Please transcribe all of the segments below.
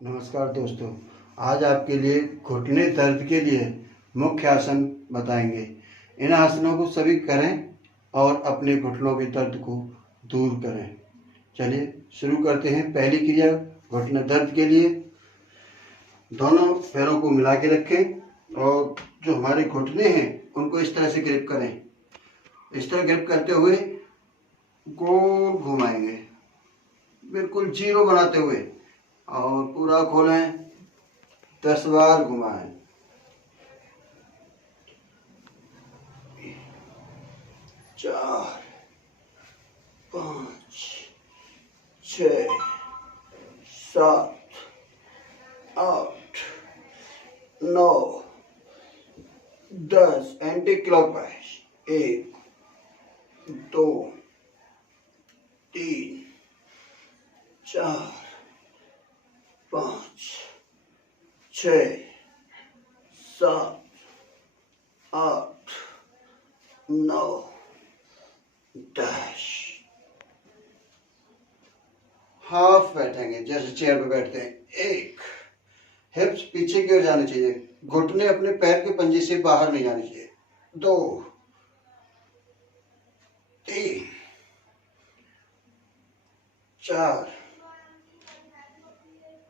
नमस्कार दोस्तों, आज आपके लिए घुटने दर्द के लिए मुख्य आसन बताएंगे। इन आसनों को सभी करें और अपने घुटनों के दर्द को दूर करें। चलिए शुरू करते हैं। पहली क्रिया घुटने दर्द के लिए दोनों पैरों को मिला के रखें और जो हमारे घुटने हैं उनको इस तरह से ग्रिप करें। इस तरह ग्रिप करते हुए गोल घुमाएंगे, बिल्कुल जीरो बनाते हुए, और पूरा खोलें, 10 बार घुमाएं। 4, 5, 6, 7, 8, 9, 10 एंटी क्लॉकवाइज। 1, 2, 3, 4, 5, 6, 7, 8, 9, 10। हाफ बैठेंगे जैसे चेयर पे बैठते हैं। 1, हिप्स पीछे की ओर जानी चाहिए, घुटने अपने पैर के पंजे से बाहर नहीं जाने चाहिए। 2, 3, 4,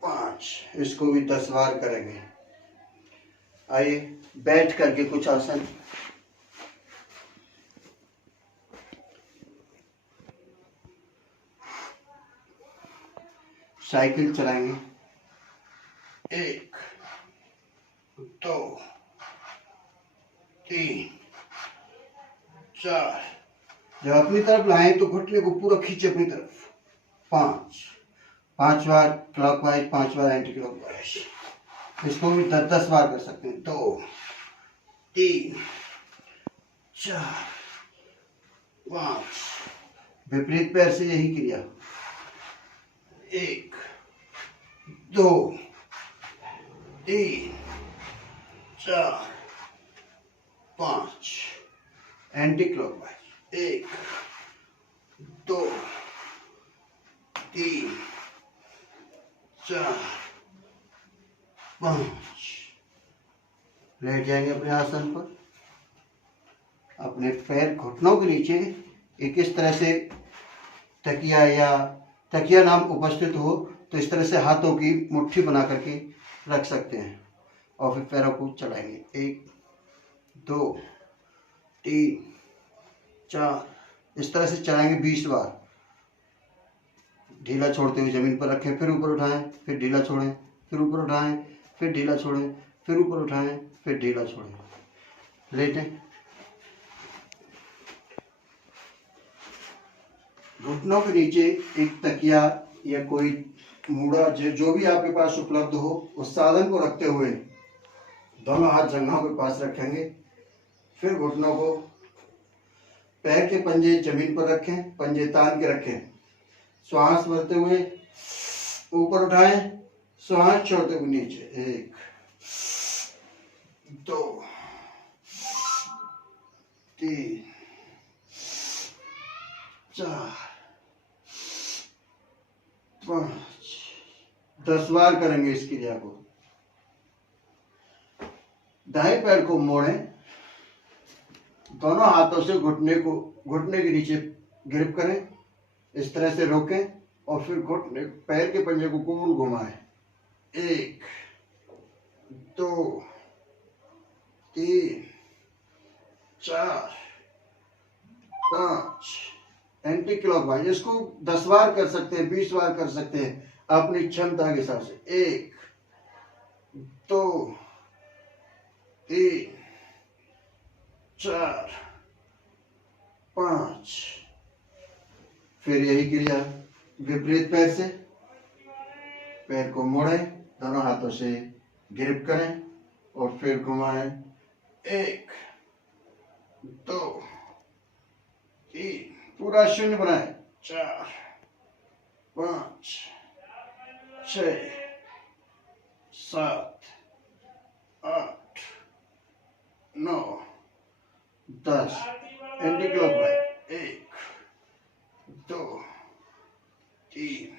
5। इसको भी 10 बार करेंगे। आइए बैठ करके कुछ आसन। साइकिल चलाएंगे। 1, 2, 3, 4। जब अपनी तरफ लाएं तो घुटने को पूरा खींचे अपनी तरफ। 5 बार क्लॉकवाइज, 5 बार एंटी क्लॉकवाइज। इसको भी 10 बार कर सकते हैं। 2, 3, 4, 5। विपरीत पैर से यही क्रिया। 1, 2, 3, 4, 5 एंटी क्लॉकवाइज। 1, 2, 3, 4, 5। लेट जाएंगे अपने आसन पर। अपने पैर घुटनों के नीचे एक इस तरह से तकिया या तकिया नाम उपस्थित हो तो इस तरह से हाथों की मुट्ठी बना करके रख सकते हैं और फिर पैरों को चलाएंगे। 1, 2, 3, 4। इस तरह से चलाएंगे 20 बार। ढीला छोड़ते हुए जमीन पर रखें, फिर ऊपर उठाएं, फिर ढीला छोड़ें, फिर ऊपर उठाएं, फिर ढीला छोड़ें, फिर ऊपर उठाएं, फिर ढीला छोड़ें। लेटें। घुटनों के नीचे एक तकिया या कोई मूड़ा जो भी आपके पास उपलब्ध हो उस साधन को रखते हुए दोनों हाथ जंघों के पास रखेंगे। फिर घुटनों को पैर के पंजे जमीन पर रखें, पंजे तान के रखें। श्वास भरते हुए ऊपर उठाएं, श्वास छोड़ते हुए नीचे। 1, 2, 3, 4, 5। 10 बार करेंगे इस क्रिया को। दाएं पैर को मोड़ें, दोनों हाथों से घुटने के नीचे ग्रिप करें, इस तरह से रोकें और फिर घुटने पैर के पंजे को गोल घुमाएं। 1, 2, 3, 4, 5 एंटी क्लॉकवाइज। इसको 10 बार कर सकते हैं, 20 बार कर सकते हैं अपनी क्षमता के हिसाब से। 1, 2, 3, 4, 5। फिर यही क्रिया विपरीत पैर से। पैर को मोड़ें, दोनों हाथों से ग्रिप करें और फिर घुमाएं। 1, 2, 3, पूरा शून्य बनाएं। 4, 5, 6, 7, 8, 9, 10 एंटी क्लॉकवाइज। 1, 2, 3,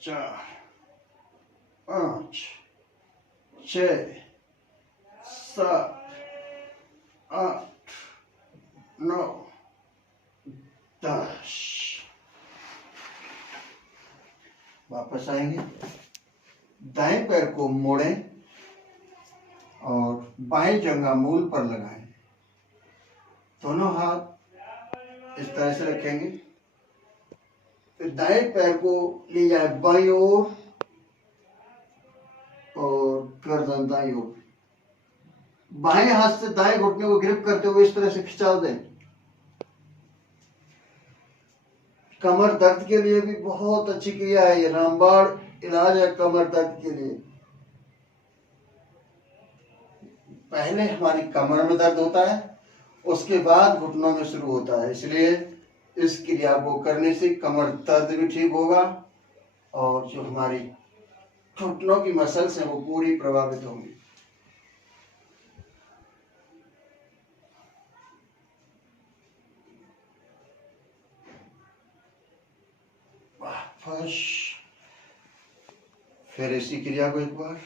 4, 5 6 7 8 9 10। वापस आएंगे, दाएं पैर को मोड़ें और बाएं जंघा मूल पर लगाएं। दोनों हाथ इस तरह से रखेंगे। फिर दाएं पैर को ले जाए बाईं ओर और गर्दन दाईं ओर। बाएं हाथ से दाएं घुटने को ग्रिप करते हुए इस तरह से खिंचा दें। कमर दर्द के लिए भी बहुत अच्छी क्रिया है, ये रामबाण इलाज है कमर दर्द के लिए। पहले हमारी कमर में दर्द होता है, उसके बाद घुटनों में शुरू होता है, इसलिए इस क्रिया को करने से कमर दर्द भी ठीक होगा और जो हमारी घुटनों की मसल्स हैं वो पूरी प्रभावित होंगी। वापस फिर इसी क्रिया को एक बार।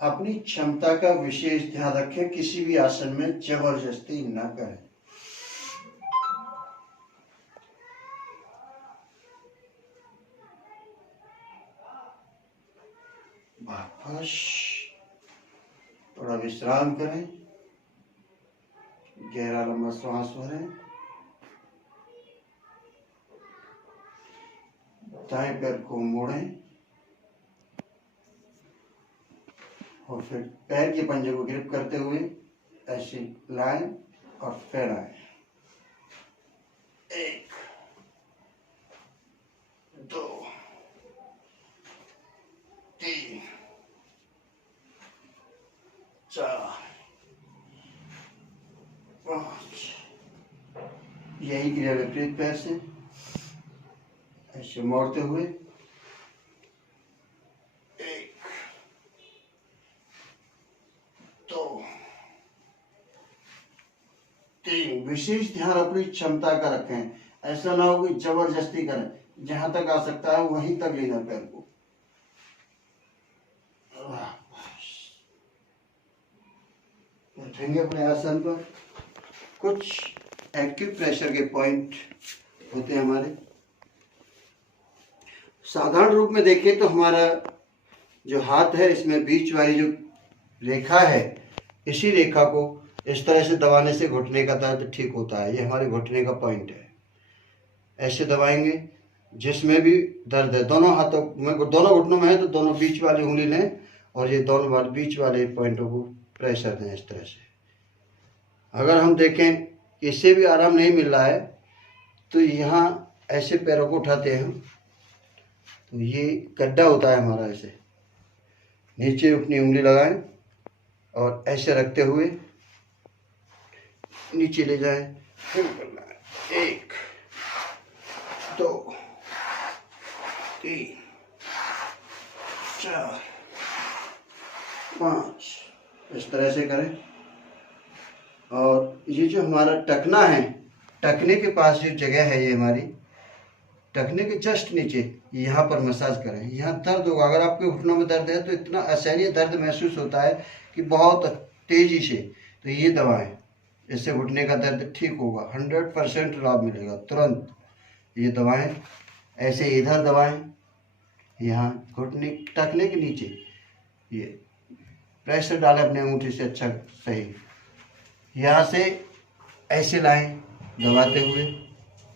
अपनी क्षमता का विशेष ध्यान रखें, किसी भी आसन में जबरदस्ती न करें। वापस थोड़ा विश्राम करें, गहरा लंबा श्वास भरें, दाएं पैर को मोड़ें और फिर पैर के पंजे को ग्रिप करते हुए ऐसे लाएं और फैलाएं। 1 2 3 4 5। यही क्रिया विपरीत पैर से ऐसे मोड़ते हुए। 1 2 3। विशेष ध्यान अपनी क्षमता का रखें, ऐसा ना हो कि जबरदस्ती करें, जहां तक आ सकता है वहीं तक लेना पैर को। बैठेंगे अपने आसन पर। कुछ एक्टिव प्रेशर के पॉइंट होते हैं हमारे। साधारण रूप में देखें तो हमारा जो हाथ है इसमें बीच वाली जो रेखा है, इसी रेखा को इस तरह से दबाने से घुटने का दर्द ठीक होता है। ये हमारे घुटने का पॉइंट है। ऐसे दबाएंगे, जिसमें भी दर्द है दोनों हाथों में, दोनों घुटनों में है तो दोनों बीच वाली उंगली लें और ये दोनों बार बीच वाले पॉइंटों को प्रेशर दें इस तरह से। अगर हम देखें इससे भी आराम नहीं मिल रहा है तो यहाँ ऐसे पैरों को उठाते हैं, तो ये गड्ढा होता है हमारा, ऐसे नीचे अपनी उंगली लगाएं और ऐसे रखते हुए नीचे ले जाएं। फिर करना है 1 2 3 4 5। इस तरह से करें। और ये जो हमारा टखना है, टखने के पास जो जगह है, ये हमारी टखने के जस्ट नीचे यहाँ पर मसाज करें। यहाँ दर्द होगा, अगर आपके घुटनों में दर्द है तो इतना असहनीय दर्द महसूस होता है कि बहुत तेजी से, तो ये दवाएं, इससे घुटने का दर्द ठीक होगा, 100% लाभ मिलेगा तुरंत। ये दवाएं ऐसे इधर दबाएं, यहाँ घुटने टखने के नीचे ये प्रेशर डालें अपने अंगूठे से, अच्छा सही। यहाँ से ऐसे लाएं दबाते हुए,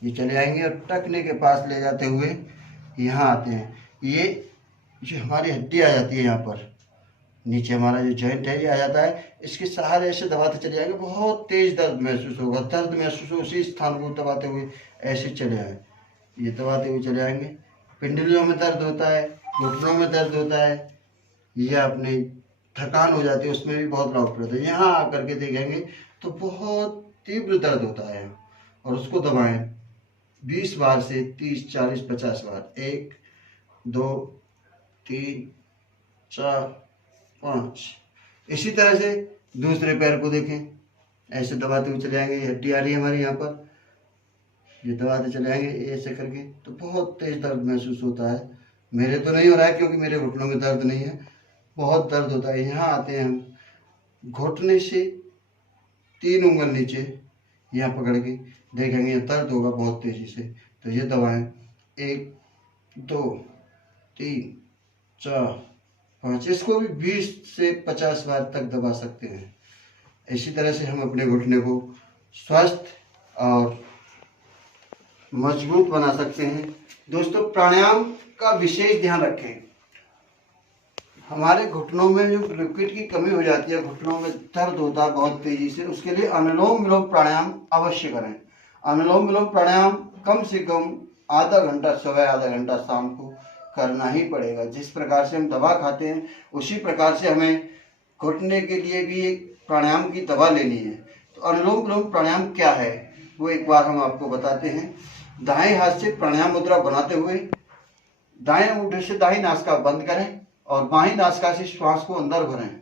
ये चले आएंगे और टखने के पास ले जाते हुए यहाँ आते हैं। ये जो हमारी हड्डी आ जाती है यहाँ पर नीचे, हमारा जो जॉइंट है ये आ जाता है, इसके सहारे से दबाते चले जाएंगे, बहुत तेज दर्द महसूस होगा। दर्द महसूस हो उसी स्थान को दबाते हुए ऐसे चले आए, ये दबाते हुए चले आएंगे। पिंडलियों में दर्द होता है, घुटनों में दर्द होता है, या अपने थकान हो जाती है, उसमें भी बहुत लाभप्रद है। यहाँ आकर के देखेंगे तो बहुत तीव्र दर्द होता है और उसको दबाएं 20 बार से 30 40 50 बार। 1 2 3 4 5। इसी तरह से दूसरे पैर को देखें, ऐसे दबाते हुए चले जाएंगे। ये हड्डी आ रही है हमारे यहाँ पर, ये दबाते चले जाएंगे ऐसे करके, तो बहुत तेज दर्द महसूस होता है। मेरे तो नहीं हो रहा है क्योंकि मेरे घुटनों में दर्द नहीं है, बहुत दर्द होता है। यहाँ आते हैं हम, घुटने से 3 उंगल नीचे यहाँ पकड़ के देखेंगे, यहाँ दर्द होगा बहुत तेजी से। तो ये दबाएं, 1 2 3 4 5, इसको भी 20 से 50 बार तक दबा सकते हैं। इसी तरह से हम अपने घुटने को स्वस्थ और मजबूत बना सकते हैं। दोस्तों, प्राणायाम का विशेष ध्यान रखें। हमारे घुटनों में जो लिक्विड की कमी हो जाती है, घुटनों में दर्द होता है बहुत तेजी से, उसके लिए अनुलोम विलोम प्राणायाम अवश्य करें। अनुलोम विलोम प्राणायाम कम से कम आधा घंटा सुबह, आधा घंटा शाम को करना ही पड़ेगा। जिस प्रकार से हम दवा खाते हैं उसी प्रकार से हमें घुटने के लिए भी एक प्राणायाम की दवा लेनी है। तो अनुलोम विलोम प्राणायाम क्या है वो एक बार हम आपको बताते हैं। दाएं हाथ से प्राणायाम मुद्रा बनाते हुए दाएं अंगूठे से दाहिनी नासिका बंद करें और बाईं नासिका से श्वास को अंदर भरें।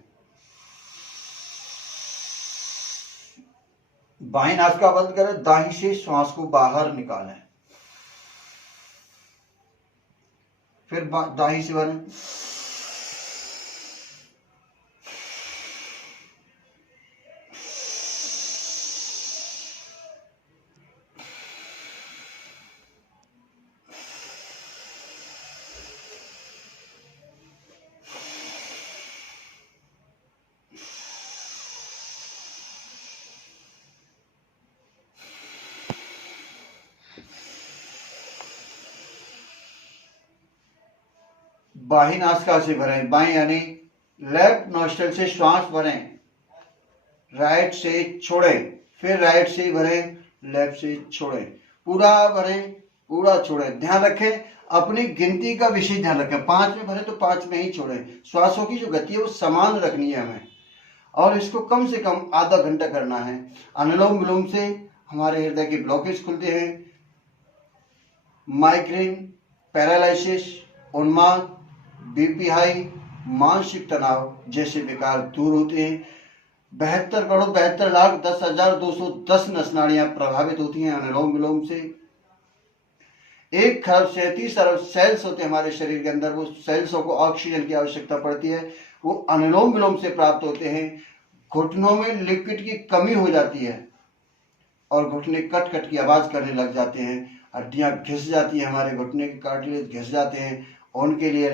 बाईं नासिका बंद करें, दाहिनी से श्वास को बाहर निकालें, फिर दाहिनी से भरें। बाही नासिका से भरें, बाएं यानी लेफ्ट नोस्ट्रल से श्वास भरें, राइट से छोड़ें, फिर राइट से भरें, लेफ्ट से छोड़ें, पूरा भरें, पूरा छोड़ें। ध्यान रखें, अपनी गिनती का विशेष ध्यान रखें। 5 में भरें तो 5 में ही छोड़ें। श्वासों की जो गति है वो समान रखनी है हमें, और इसको कम से कम आधा घंटा करना है। अनुलोम विलोम से हमारे हृदय के ब्लॉकेज खुलते हैं, माइग्रेन, पैरालिसिस, उन्माद, बीपी हाई, मानसिक तनाव जैसे विकार दूर होते हैं। 72 करोड़ 72 लाख 10,210 नस नाड़ियां प्रभावित होती हैं अनुलोम विलोम से। 1 खरब 37 अरब सेल्स होते हैं हमारे शरीर के अंदर, वो सेल्सों को ऑक्सीजन की आवश्यकता पड़ती है, वो अनुलोम विलोम से प्राप्त होते हैं। घुटनों में लिक्विड की कमी हो जाती है और घुटने कट कट की आवाज करने लग जाते हैं, हड्डियां घिस जाती हैं, हमारे घुटने के कार्टिलेज घिस जाते हैं। उनके लिए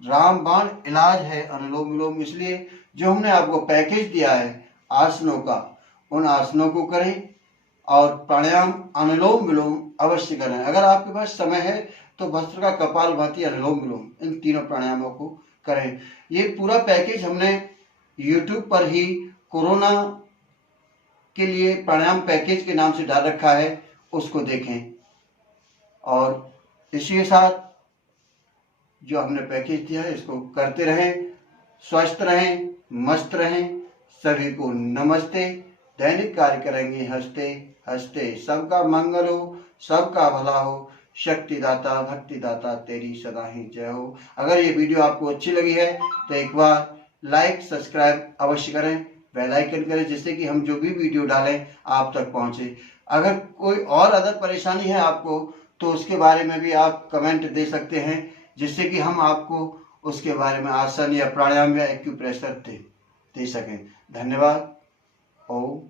रामबाण इलाज है अनुलोम विलोम। इसलिए जो हमने आपको पैकेज दिया है आसनों का, उन आसनों को करें और प्राणायाम अनुलोम विलोम अवश्य करें। अगर आपके पास समय है तो भस्त्रिका, कपालभाति, अनुलोम विलोम, इन तीनों प्राणायामों को करें। ये पूरा पैकेज हमने YouTube पर ही कोरोना के लिए प्राणायाम पैकेज के नाम से डाल रखा है, उसको देखें। और इसी के साथ जो हमने पैकेज दिया है इसको करते रहें, स्वस्थ रहें, मस्त रहें। सभी को नमस्ते। दैनिक कार्य करेंगे हंसते हंसते। सबका मंगल हो, सबका भला हो। शक्तिदाता भक्तिदाता तेरी सदा ही जय हो। अगर ये वीडियो आपको अच्छी लगी है तो एक बार लाइक सब्सक्राइब अवश्य करें, बेल आइकन करें, जिससे कि हम जो भी वीडियो डालें आप तक पहुंचे। अगर कोई और अदर परेशानी है आपको तो उसके बारे में भी आप कमेंट दे सकते हैं, जिससे कि हम आपको उसके बारे में आसन या प्राणायाम या एक्यूप्रेशर दे सकें। धन्यवाद। ओम